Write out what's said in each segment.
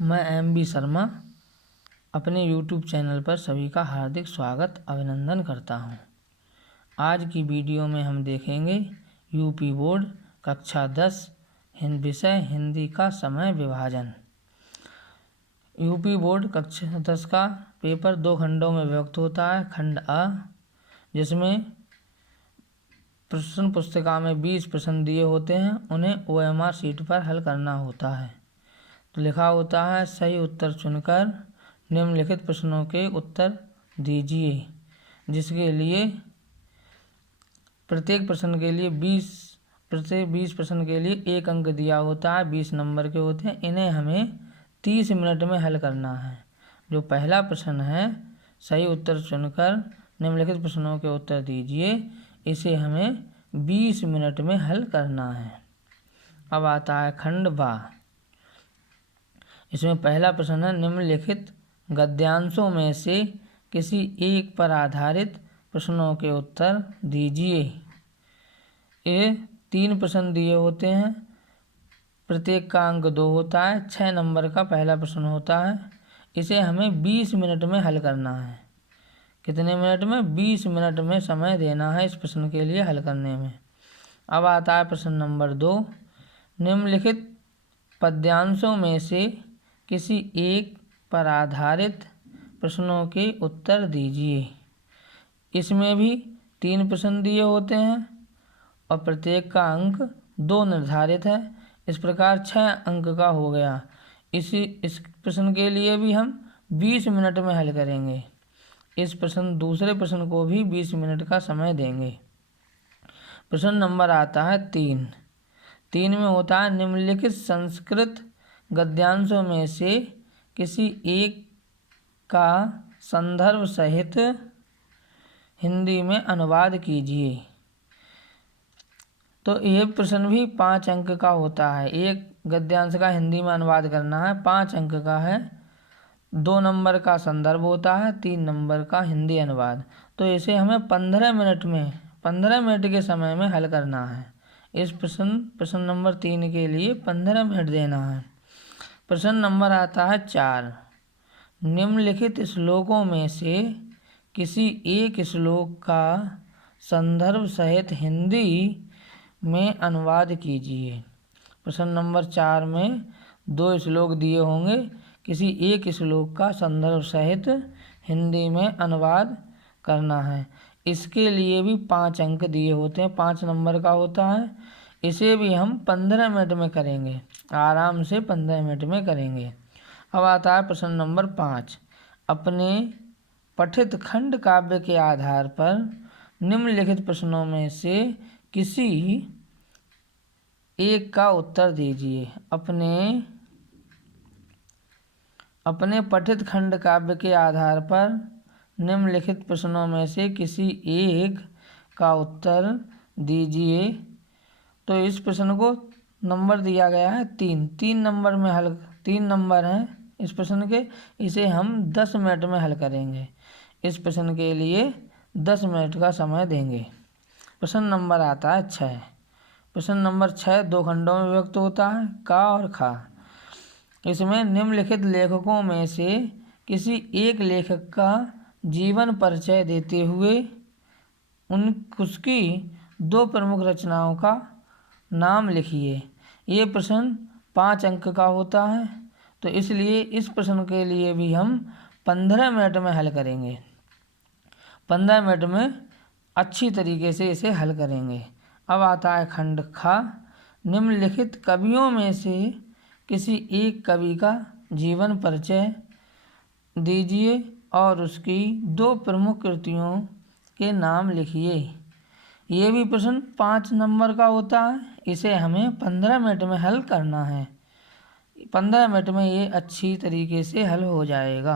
मैं एम.बी. शर्मा अपने YouTube channel पर सभी का हार्दिक स्वागत अभिनंदन करता हूं। आज की वीडियो में हम देखेंगे यूपी बोर्ड कक्षा 10 विषय हिंदी का समय विभाजन। यूपी बोर्ड कक्षा 10 का पेपर 2 खंडों में विभक्त होता है। खंड अ, जिसमें प्रश्न पुस्तिका में 20 प्रश्न दिए होते हैं, उन्हें OMR शीट पर हल करना होता है। तो लिखा होता है सही उत्तर चुनकर निम्नलिखित प्रश्नों के उत्तर दीजिए, जिसके लिए प्रत्येक प्रश्न के लिए 20 प्रश्न के लिए 1 अंक दिया होता है। 20 नंबर के होते हैं। इन्हें हमें 30 मिनट में हल करना है। जो पहला प्रश्न है सही उत्तर चुनकर निम्नलिखित प्रश्नों के उत्तर दीजिए, इसे हमें 20 मिनट में हल करना है। अब आता है खंड बा। इसमें पहला प्रश्न है निम्नलिखित गद्यांशों में से किसी एक पर आधारित प्रश्नों के उत्तर दीजिए। ये 3 प्रश्न दिए होते हैं, प्रत्येक का अंक 2 होता है। 6 नंबर का पहला प्रश्न होता है। इसे हमें 20 मिनट में हल करना है। कितने मिनट में? 20 मिनट में समय देना है इस प्रश्न के लिए हल करने में। अब आता है प्रश्न नंबर 2। निम्नलिखित पद्यांशों में से किसी एक पर आधारित प्रश्नों के उत्तर दीजिए। इसमें भी 3 प्रश्न दिए होते हैं और प्रत्येक का अंक 2 निर्धारित है। इस प्रकार 6 अंक का हो गया। इस प्रश्न के लिए भी हम 20 मिनट में हल करेंगे। दूसरे प्रश्न को भी 20 मिनट का समय देंगे। प्रश्न नंबर आता है 3 में होता है निम्नलिखित संस्कृत गद्यांशों में से किसी एक का संदर्भ सहित हिंदी में अनुवाद कीजिए। तो यह प्रश्न भी 5 अंक का होता है। एक गद्यांश का हिंदी में अनुवाद करना है, 5 अंक का है। 2 नंबर का संदर्भ होता है, 3 नंबर का हिंदी अनुवाद। तो इसे हमें 15 मिनट के समय में हल करना है। इस प्रश्न नंबर 3 के लिए 15 मिनट देना है। प्रश्न नंबर आता है 4। निम्नलिखित श्लोकों में से किसी एक श्लोक का संदर्भ सहित हिंदी में अनुवाद कीजिए। प्रश्न नंबर 4 में 2 श्लोक दिए होंगे। किसी एक श्लोक का संदर्भ सहित हिंदी में अनुवाद करना है। इसके लिए भी 5 अंक दिए होते हैं, 5 नंबर का होता है। इसे भी हम 15 मिनट में करेंगे, आराम से 15 मिनट में करेंगे। अब आता है प्रश्न नंबर 5। अपने पठित खंड काव्य के आधार पर निम्नलिखित प्रश्नों में से किसी एक का उत्तर दीजिए। अपने पठित खंड काव्य के आधार पर निम्नलिखित प्रश्नों में से किसी एक का उत्तर दीजिए। तो इस प्रश्न को नंबर दिया गया है 3 नंबर में 3 नंबर हैं इस प्रश्न के। इसे हम 10 मिनट में हल करेंगे। इस प्रश्न के लिए 10 मिनट का समय देंगे। प्रश्न नंबर आता है 6। प्रश्न नंबर 6 2 खंडों में विभक्त होता है, का और खा। इसमें निम्नलिखित लेखकों में से किसी एक लेखक का जीवन परिचय देते हुए उसकी 2 प्रमुख रचनाओं का नाम लिखिए। ये प्रश्न 5 अंक का होता है। तो इसलिए इस प्रश्न के लिए भी हम 15 मिनट में हल करेंगे। 15 मिनट में अच्छी तरीके से इसे हल करेंगे। अब आता है खंड खा। निम्नलिखित कवियों में से किसी एक कवि का जीवन परिचय दीजिए और उसकी 2 प्रमुख कृतियों के नाम लिखिए। ये भी प्रश्न 5 नंबर का होता है। इसे हमें 15 मिनट में हल करना है। 15 मिनट में ये अच्छी तरीके से हल हो जाएगा।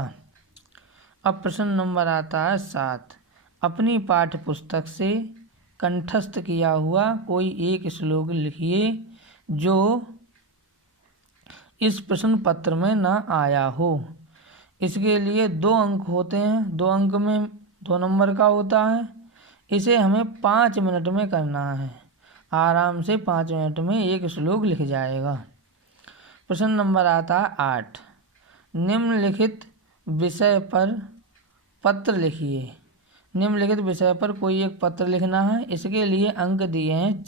अब प्रश्न नंबर आता है 7। अपनी पाठ्य पुस्तक से कंठस्थ किया हुआ कोई एक श्लोक लिखिए जो इस प्रश्न पत्र में न आया हो। इसके लिए 2 अंक होते हैं। 2 अंक में 2 नंबर का होता है। इसे हमें 5 मिनट में करना है। आराम से 5 मिनट में एक श्लोक लिख जाएगा। प्रश्न नंबर आता है 8। निम्नलिखित विषय पर पत्र लिखिए। निम्नलिखित विषय पर कोई एक पत्र लिखना है। इसके लिए अंक दिए हैं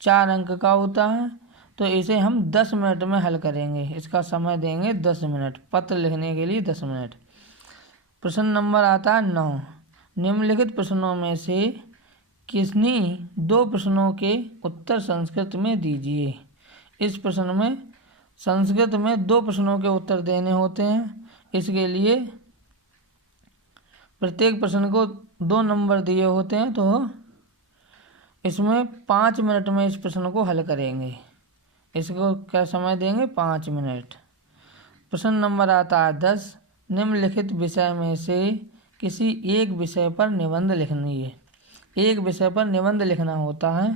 4 अंक का होता है। तो इसे हम 10 मिनट में हल करेंगे। इसका समय देंगे 10 मिनट, पत्र लिखने के लिए 10 मिनट। प्रश्न नंबर आता है 9। निम्नलिखित प्रश्नों में से किन्हीं 2 प्रश्नों के उत्तर संस्कृत में दीजिए। इस प्रश्न में संस्कृत में 2 प्रश्नों के उत्तर देने होते हैं। इसके लिए प्रत्येक प्रश्न को 2 नंबर दिए होते हैं। तो इसमें 5 मिनट में इस प्रश्न को हल करेंगे। इसको क्या समय देंगे? 5 मिनट। प्रश्न नंबर आता है 10। निम्नलिखित विषय में से किसी एक विषय पर निबंध लिखनी है। एक विषय पर निबंध लिखना होता है।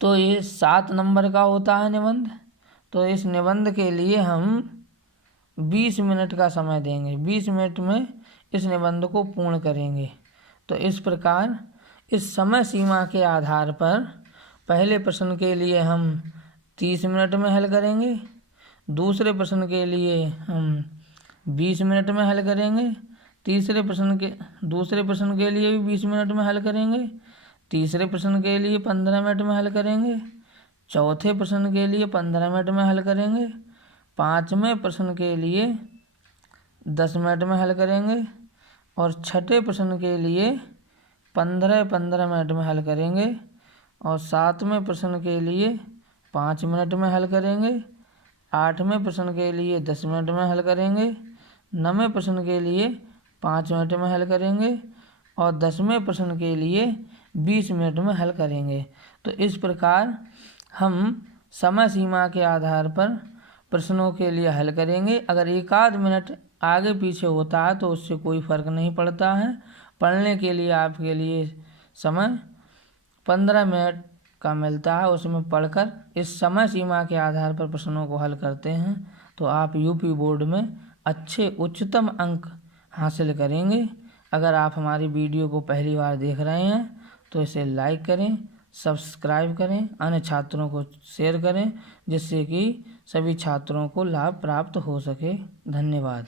तो ये 7 नंबर का होता है निबंध। तो इस निबंध के लिए हम 20 मिनट का समय देंगे। 20 मिनट में इस निबंध को पूर्ण करेंगे। तो इस प्रकार इस समय सीमा के आधार पर पहले प्रश्न के लिए हम 30 मिनट में हल करेंगे, दूसरे प्रश्न के लिए हम 20 मिनट में हल करेंगे, दूसरे प्रश्न के लिए भी 20 मिनट में हल करेंगे, तीसरे प्रश्न के लिए 15 मिनट में हल करेंगे, चौथे प्रश्न के लिए 15 मिनट में हल करेंगे, 5वें प्रश्न के लिए 10 मिनट में हल करेंगे और छठे प्रश्न के लिए 15 मिनट में हल करेंगे और 7वें प्रश्न के लिए 5 मिनट में हल करेंगे, 8वें प्रश्न के लिए 10 मिनट में हल करेंगे, 9वें प्रश्न के लिए 5 मिनट में हल करेंगे और 10वें प्रश्न के लिए 20 मिनट में हल करेंगे। तो इस प्रकार हम समय सीमा के आधार पर प्रश्नों के लिए हल करेंगे। अगर 1 मिनट आगे पीछे होता है तो उससे कोई फ़र्क नहीं पड़ता है। पढ़ने के लिए आपके लिए समय 15 मिनट का मिलता है। उसमें पढ़कर इस समय सीमा के आधार पर प्रश्नों को हल करते हैं तो आप यूपी बोर्ड में अच्छे उच्चतम अंक हासिल करेंगे। अगर आप हमारी वीडियो को पहली बार देख रहे हैं तो इसे लाइक करें, सब्सक्राइब करें, अन्य छात्रों को शेयर करें जिससे कि सभी छात्रों को लाभ प्राप्त हो सके। धन्यवाद।